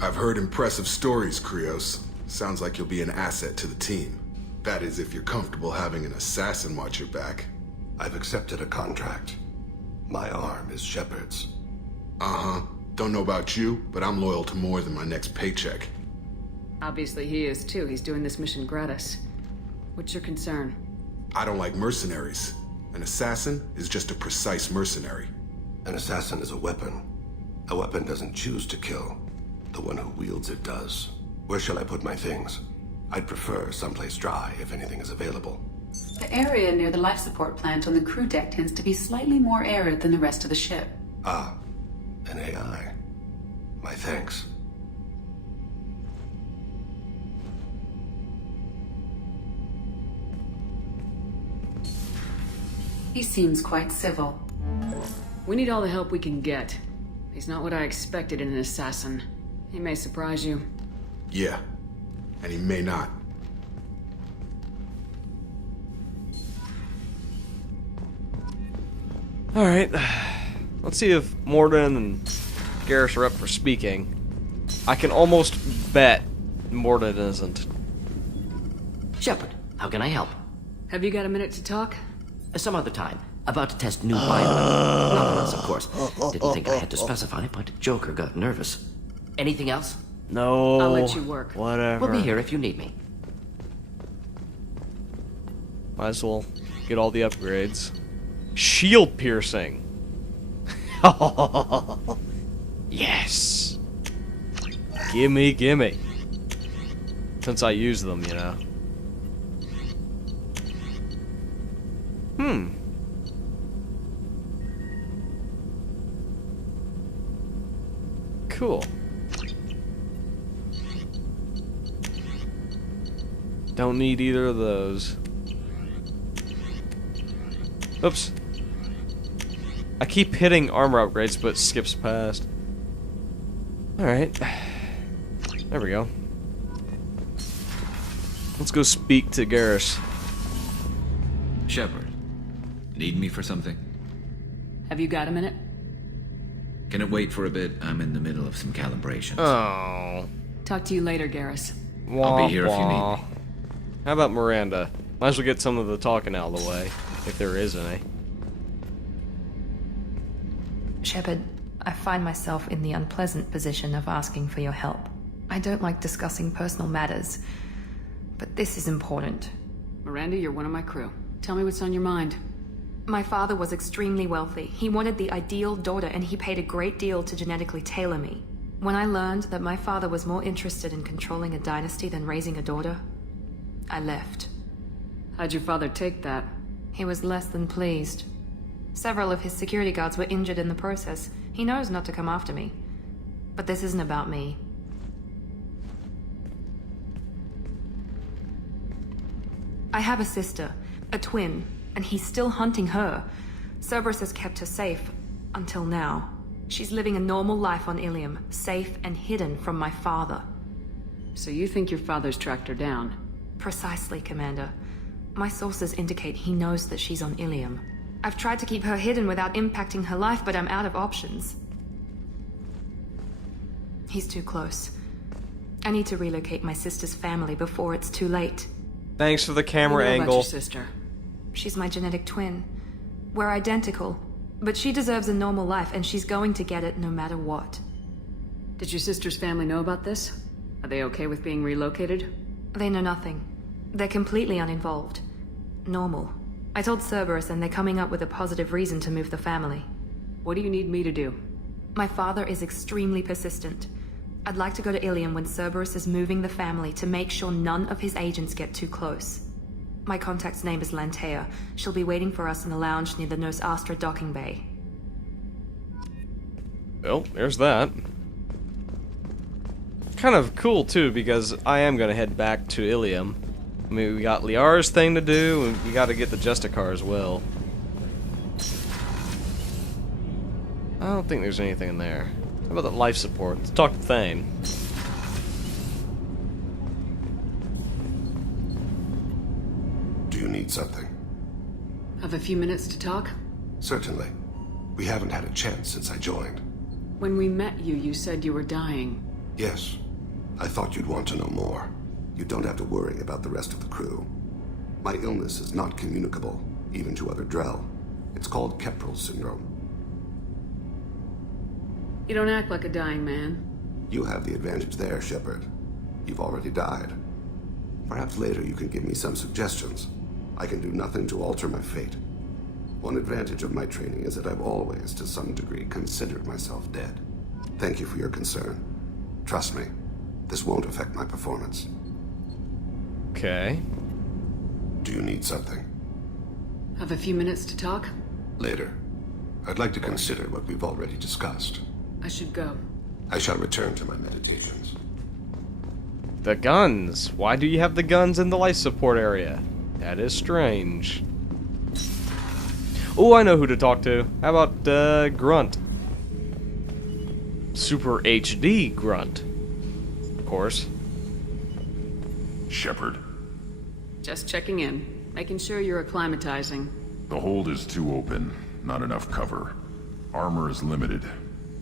I've heard impressive stories, Krios. Sounds like you'll be an asset to the team. That is, if you're comfortable having an assassin watch your back. I've accepted a contract. My arm is Shepard's. Uh-huh. Don't know about you, but I'm loyal to more than my next paycheck. Obviously he is too. He's doing this mission gratis. What's your concern? I don't like mercenaries. An assassin is just a precise mercenary. An assassin is a weapon. A weapon doesn't choose to kill. The one who wields it does. Where shall I put my things? I'd prefer someplace dry if anything is available. The area near the life support plant on the crew deck tends to be slightly more arid than the rest of the ship. Ah, an AI. My thanks. He seems quite civil. We need all the help we can get. He's not what I expected in an assassin. He may surprise you. Yeah, and he may not. Alright, let's see if Mordin and Garrus are up for speaking. I can almost bet Mordin isn't. Shepard, how can I help? Have you got a minute to talk? Some other time. About to test new bioweapon. Not on us, of course. Didn't think I had to specify, but Joker got nervous. Anything else? No. I'll let you work. Whatever. We'll be here if you need me. Might as well get all the upgrades. Shield piercing. Yes. Gimme, gimme. Since I use them, you know. Cool. Don't need either of those. Oops. I keep hitting armor upgrades, but skips past. Alright. There we go. Let's go speak to Garrus. Shepard, need me for something? Have you got a minute? Can it wait for a bit? I'm in the middle of some calibrations. Oh. Talk to you later, Garrus. I'll be here if you need me. How about Miranda? Might as well get some of the talking out of the way, if there is any. Shepard, I find myself in the unpleasant position of asking for your help. I don't like discussing personal matters, but this is important. Miranda, you're one of my crew. Tell me what's on your mind. My father was extremely wealthy. He wanted the ideal daughter, and he paid a great deal to genetically tailor me. When I learned that my father was more interested in controlling a dynasty than raising a daughter, I left. How'd your father take that? He was less than pleased. Several of his security guards were injured in the process. He knows not to come after me. But this isn't about me. I have a sister, a twin, and he's still hunting her. Cerberus has kept her safe, until now. She's living a normal life on Ilium, safe and hidden from my father. So you think your father's tracked her down? Precisely, Commander. My sources indicate he knows that she's on Ilium. I've tried to keep her hidden without impacting her life, but I'm out of options. He's too close. I need to relocate my sister's family before it's too late. Thanks for the camera What do you know about angle. your sister? She's my genetic twin. We're identical, but she deserves a normal life, and she's going to get it no matter what. Did your sister's family know about this? Are they okay with being relocated? They know nothing. They're completely uninvolved. Normal. I told Cerberus, and they're coming up with a positive reason to move the family. What do you need me to do? My father is extremely persistent. I'd like to go to Ilium when Cerberus is moving the family to make sure none of his agents get too close. My contact's name is Lantea. She'll be waiting for us in the lounge near the Nos Astra docking bay. Well, there's that. Kind of cool, too, because I am going to head back to Ilium. I mean, we got Liara's thing to do, and we got to get the Justicar as well. I don't think there's anything in there. How about the life support? Let's talk to Thane. Do you need something? Have a few minutes to talk? Certainly. We haven't had a chance since I joined. When we met you, you said you were dying. Yes. I thought you'd want to know more. You don't have to worry about the rest of the crew. My illness is not communicable, even to other Drell. It's called Keprel syndrome. You don't act like a dying man. You have the advantage there, Shepard. You've already died. Perhaps later you can give me some suggestions. I can do nothing to alter my fate. One advantage of my training is that I've always, to some degree, considered myself dead. Thank you for your concern. Trust me, this won't affect my performance. Okay. Do you need something? Have a few minutes to talk? Later. I'd like to consider what we've already discussed. I should go. I shall return to my meditations. The guns. Why do you have the guns in the life support area? That is strange. Oh, I know who to talk to. How about, Grunt? Super HD Grunt. Of course. Shepard, Just checking in. Making sure you're acclimatizing. the hold is too open. Not enough cover. Armor is limited.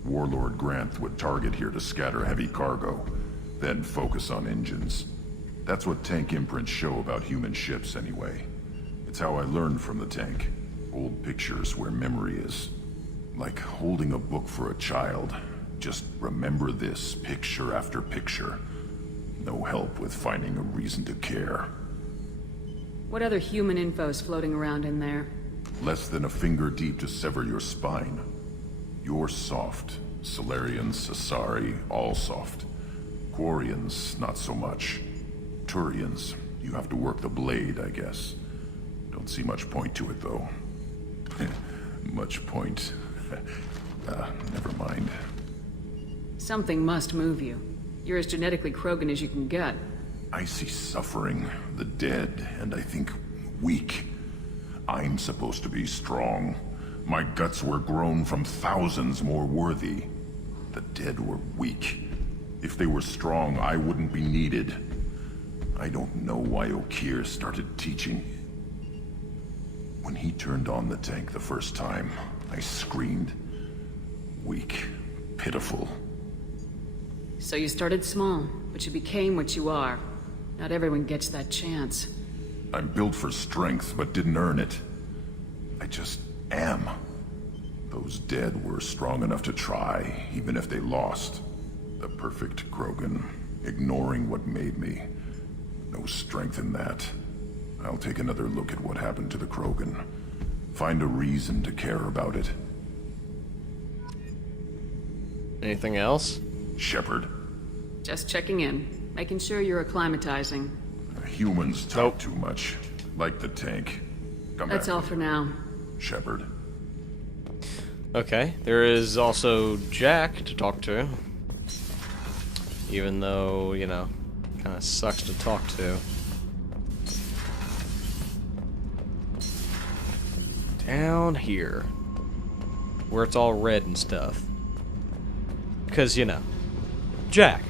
Warlord Grant would target here to scatter heavy cargo, then focus on engines. That's what tank imprints show about human ships, anyway. It's how I learned from the tank. Old pictures where memory is. Like holding a book for a child. Just remember this, picture after picture. No help with finding a reason to care. What other human info's floating around in there? Less than a finger deep to sever your spine. You're soft. Solarians, Asari, all soft. Quarians, not so much. Turians, you have to work the blade, I guess. Don't see much point to it, though. Much point. Never mind. Something must move you. You're as genetically Krogan as you can get. I see suffering, the dead, and I think weak. I'm supposed to be strong. My guts were grown from thousands more worthy. The dead were weak. If they were strong, I wouldn't be needed. I don't know why Okeer started teaching. When he turned on the tank the first time, I screamed. Weak, pitiful. So you started small, but you became what you are. Not everyone gets that chance. I'm built for strength, but didn't earn it. I just am. Those dead were strong enough to try, even if they lost. The perfect Krogan, ignoring what made me. No strength in that. I'll take another look at what happened to the Krogan. Find a reason to care about it. Anything else? Shepard, Just checking in. Making sure you're acclimatizing. humans talk too much. Like the tank. Come That's back. all for now. Shepard. Okay, there is also Jack to talk to. Even though, you know, kind of sucks to talk to. Down here. Where it's all red and stuff. Because, you know, Jack.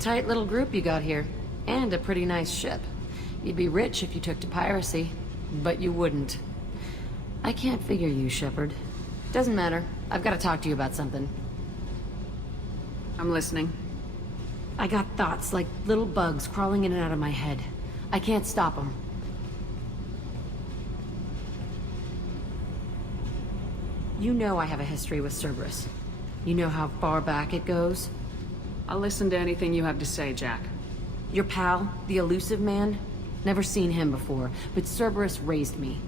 Tight little group you got here. And a pretty nice ship. You'd be rich if you took to piracy. But you wouldn't. I can't figure you, Shepard. Doesn't matter. I've got to talk to you about something. I'm listening. I got thoughts like little bugs crawling in and out of my head. I can't stop them. You know I have a history with Cerberus. You know how far back it goes? I'll listen to anything you have to say, Jack. Your pal, the elusive man? Never seen him before, but Cerberus raised me.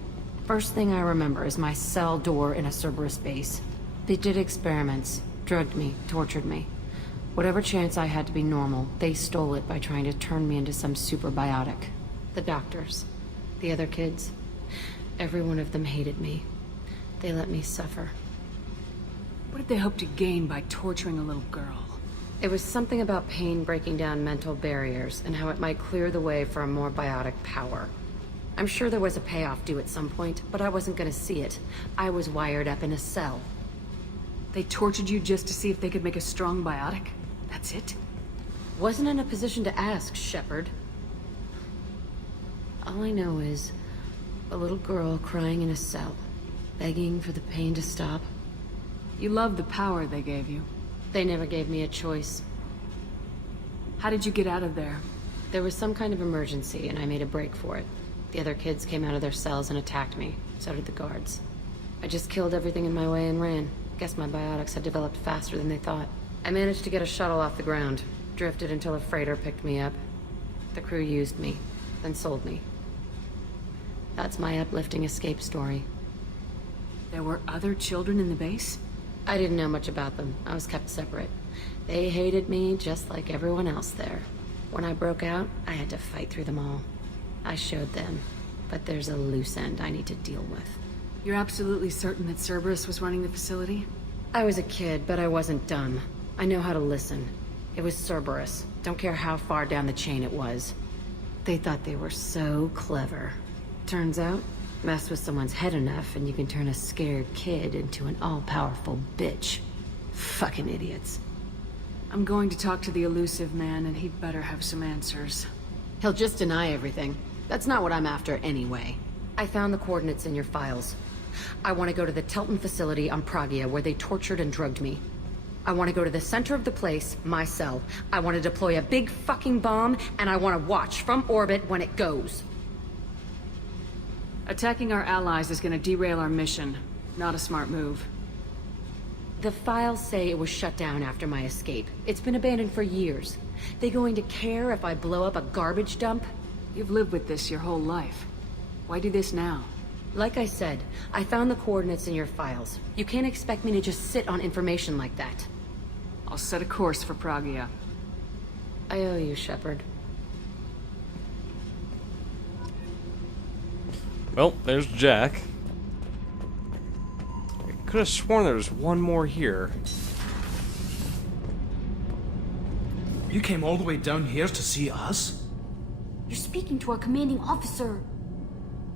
First thing I remember is my cell door in a Cerberus base. They did experiments, drugged me, tortured me. Whatever chance I had to be normal, they stole it by trying to turn me into some superbiotic. The doctors, the other kids, every one of them hated me. They let me suffer. What did they hope to gain by torturing a little girl? It was something about pain breaking down mental barriers and how it might clear the way for a more biotic power. I'm sure there was a payoff due at some point, but I wasn't gonna see it. I was wired up in a cell. They tortured you just to see if they could make a strong biotic? That's it? Wasn't in a position to ask, Shepard. All I know is a little girl crying in a cell, begging for the pain to stop. You love the power they gave you. They never gave me a choice. How did you get out of there? There was some kind of emergency, and I made a break for it. The other kids came out of their cells and attacked me. So did the guards. I just killed everything in my way and ran. Guess my biotics had developed faster than they thought. I managed to get a shuttle off the ground. Drifted until a freighter picked me up. The crew used me, then sold me. That's my uplifting escape story. There were other children in the base? I didn't know much about them. I was kept separate. They hated me just like everyone else there. When I broke out, I had to fight through them all. I showed them, but there's a loose end I need to deal with. You're absolutely certain that Cerberus was running the facility? I was a kid, but I wasn't dumb. I know how to listen. It was Cerberus. Don't care how far down the chain it was. They thought they were so clever. Turns out, mess with someone's head enough and you can turn a scared kid into an all-powerful bitch. Fucking idiots. I'm going to talk to the elusive man, and he'd better have some answers. He'll just deny everything. That's not what I'm after anyway. I found the coordinates in your files. I want to go to the Telton facility on Pragia where they tortured and drugged me. I want to go to the center of the place, my cell. I want to deploy a big fucking bomb, and I want to watch from orbit when it goes. Attacking our allies is going to derail our mission. Not a smart move. The files say it was shut down after my escape. It's been abandoned for years. They going to care if I blow up a garbage dump? You've lived with this your whole life. Why do this now? Like I said, I found the coordinates in your files. You can't expect me to just sit on information like that. I'll set a course for Pragia. I owe you, Shepard. Well, there's Jack. I could have sworn there was one more here. You came all the way down here to see us? You're speaking to our commanding officer.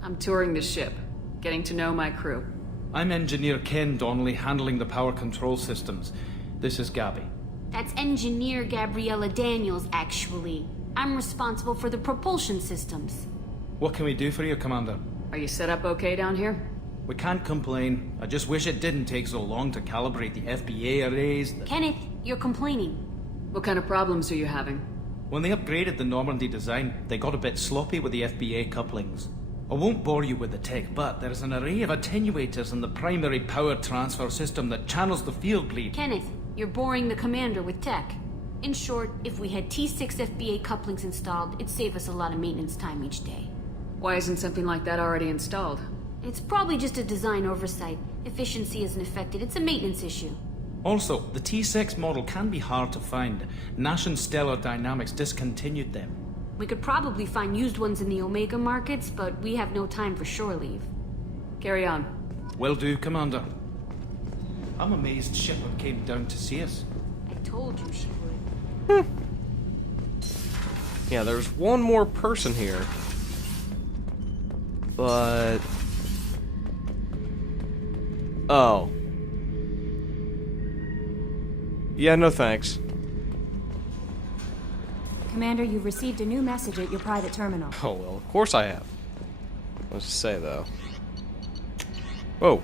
I'm touring the ship, getting to know my crew. I'm Engineer Ken Donnelly, handling the power control systems. This is Gabby. That's Engineer Gabriella Daniels, actually. I'm responsible for the propulsion systems. What can we do for you, Commander? Are you set up okay down here? We can't complain. I just wish it didn't take so long to calibrate the FBA arrays. Kenneth, you're complaining. What kind of problems are you having? When they upgraded the Normandy design, they got a bit sloppy with the FBA couplings. I won't bore you with the tech, but there's an array of attenuators in the primary power transfer system that channels the field bleed. Kenneth, you're boring the commander with tech. In short, if we had T6 FBA couplings installed, it'd save us a lot of maintenance time each day. Why isn't something like that already installed? It's probably just a design oversight. Efficiency isn't affected. It's a maintenance issue. Also, the T6 model can be hard to find. Nash and Stellar Dynamics discontinued them. We could probably find used ones in the Omega markets, but we have no time for shore leave. Carry on. Will do, Commander. I'm amazed Shepard came down to see us. I told you she would. Yeah, there's one more person here. But... oh. Yeah, no thanks. Commander, you've received a new message at your private terminal. Oh, well, of course I have. What's to say, though? Whoa.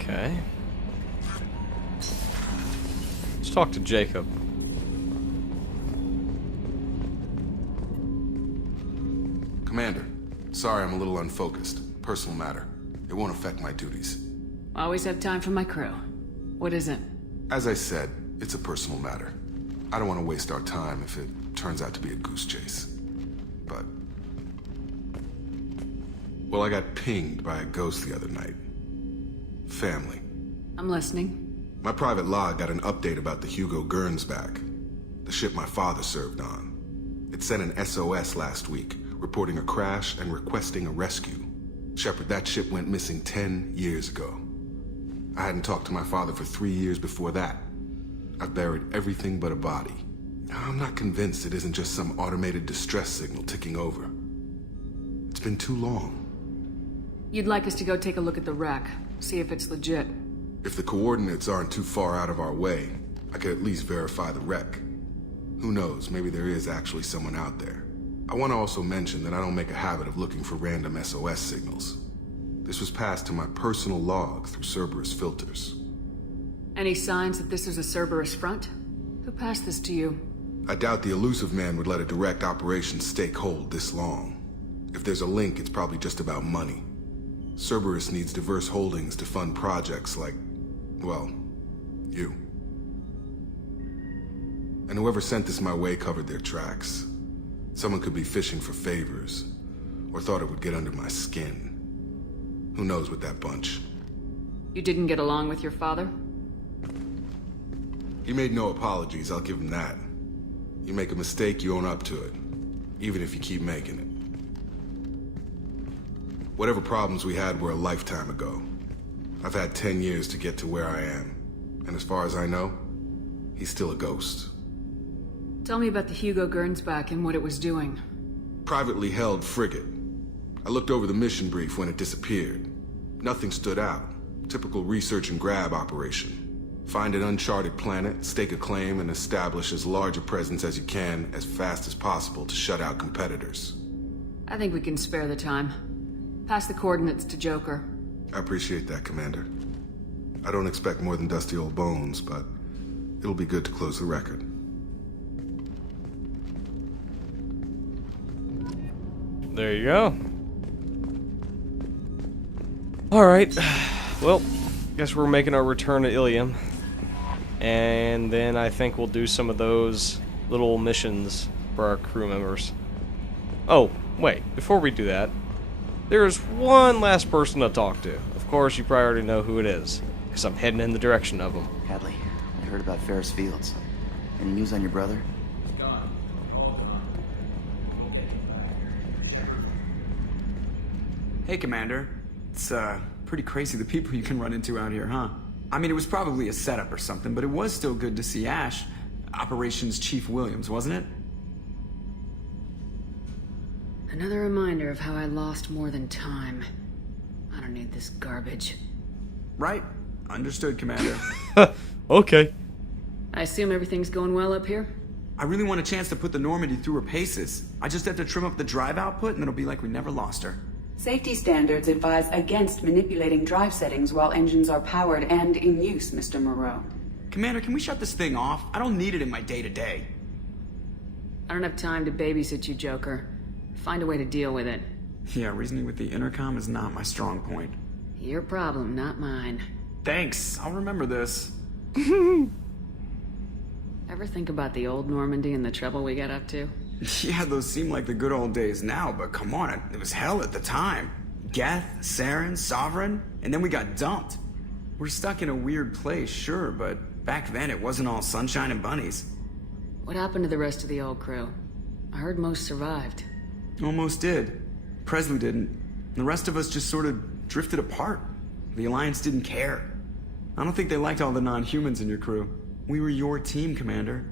Okay. Let's talk to Jacob. Commander, sorry I'm a little unfocused. Personal matter. It won't affect my duties. Always have time for my crew. What is it? As I said, it's a personal matter. I don't want to waste our time if it turns out to be a goose chase. But... well, I got pinged by a ghost the other night. Family. I'm listening. My private log got an update about the Hugo Gurns back. The ship my father served on. It sent an SOS last week, reporting a crash and requesting a rescue. Shepard, that ship went missing 10 years ago. I hadn't talked to my father for 3 years before that. I've buried everything but a body. I'm not convinced it isn't just some automated distress signal ticking over. It's been too long. You'd like us to go take a look at the wreck. See if it's legit. If the coordinates aren't too far out of our way, I could at least verify the wreck. Who knows, maybe there is actually someone out there. I want to also mention that I don't make a habit of looking for random SOS signals. This was passed to my personal log through Cerberus filters. Any signs that this is a Cerberus front? Who passed this to you? I doubt the elusive man would let a direct operation take hold this long. If there's a link, it's probably just about money. Cerberus needs diverse holdings to fund projects like, well, you. And whoever sent this my way covered their tracks. Someone could be fishing for favors, or thought it would get under my skin. Who knows with that bunch? You didn't get along with your father? He made no apologies, I'll give him that. You make a mistake, you own up to it. Even if you keep making it. Whatever problems we had were a lifetime ago. I've had 10 years to get to where I am. And as far as I know, he's still a ghost. Tell me about the Hugo Gernsback and what it was doing. Privately held frigate. I looked over the mission brief when it disappeared. Nothing stood out. Typical research and grab operation. Find an uncharted planet, stake a claim, and establish as large a presence as you can as fast as possible to shut out competitors. I think we can spare the time. Pass the coordinates to Joker. I appreciate that, Commander. I don't expect more than dusty old bones, but it'll be good to close the record. There you go. Alright. Well, guess we're making our return to Ilium. And then I think we'll do some of those little missions for our crew members. Oh, wait. Before we do that, there's one last person to talk to. Of course, you probably already know who it is, because I'm heading in the direction of him. Hadley, I heard about Ferris Fields. Any news on your brother? He's gone. All gone. We'll get him back. Shepard. Hey, Commander. It's, pretty crazy the people you can run into out here, huh? I mean, it was probably a setup or something, but it was still good to see Ash. Operations Chief Williams, wasn't it? Another reminder of how I lost more than time. I don't need this garbage. Right. Understood, Commander. Okay. I assume everything's going well up here? I really want a chance to put the Normandy through her paces. I just have to trim up the drive output and it'll be like we never lost her. Safety standards advise against manipulating drive settings while engines are powered and in use, Mr. Moreau. Commander, can we shut this thing off? I don't need it in my day-to-day. I don't have time to babysit you, Joker. Find a way to deal with it. Yeah, reasoning with the intercom is not my strong point. Your problem, not mine. Thanks, I'll remember this. Ever think about the old Normandy and the trouble we got up to? Yeah, those seem like the good old days now, but come on, it was hell at the time. Geth, Saren, Sovereign, and then we got dumped. We're stuck in a weird place, sure, but back then it wasn't all sunshine and bunnies. What happened to the rest of the old crew? I heard most survived. Almost did. Presley didn't. The rest of us just sort of drifted apart. The Alliance didn't care. I don't think they liked all the non-humans in your crew. We were your team, Commander.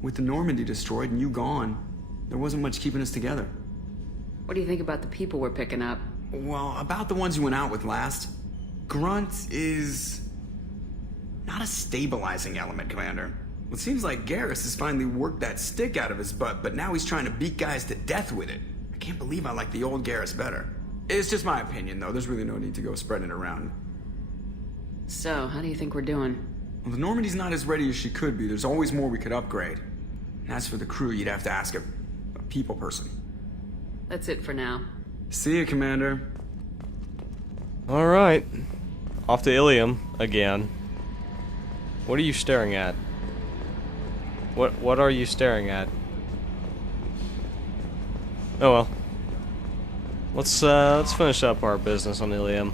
With the Normandy destroyed and you gone, there wasn't much keeping us together. What do you think about the people we're picking up? Well, about the ones you went out with last. Grunt is not a stabilizing element, Commander. It seems like Garrus has finally worked that stick out of his butt, but now he's trying to beat guys to death with it. I can't believe I like the old Garrus better. It's just my opinion, though. There's really no need to go spreading it around. So, how do you think we're doing? Well, the Normandy's not as ready as she could be. There's always more we could upgrade. And as for the crew, you'd have to ask a people person. That's it for now. See you, Commander. Alright. Off to Ilium again. What are you staring at? What are you staring at? Oh well. Let's finish up our business on Ilium.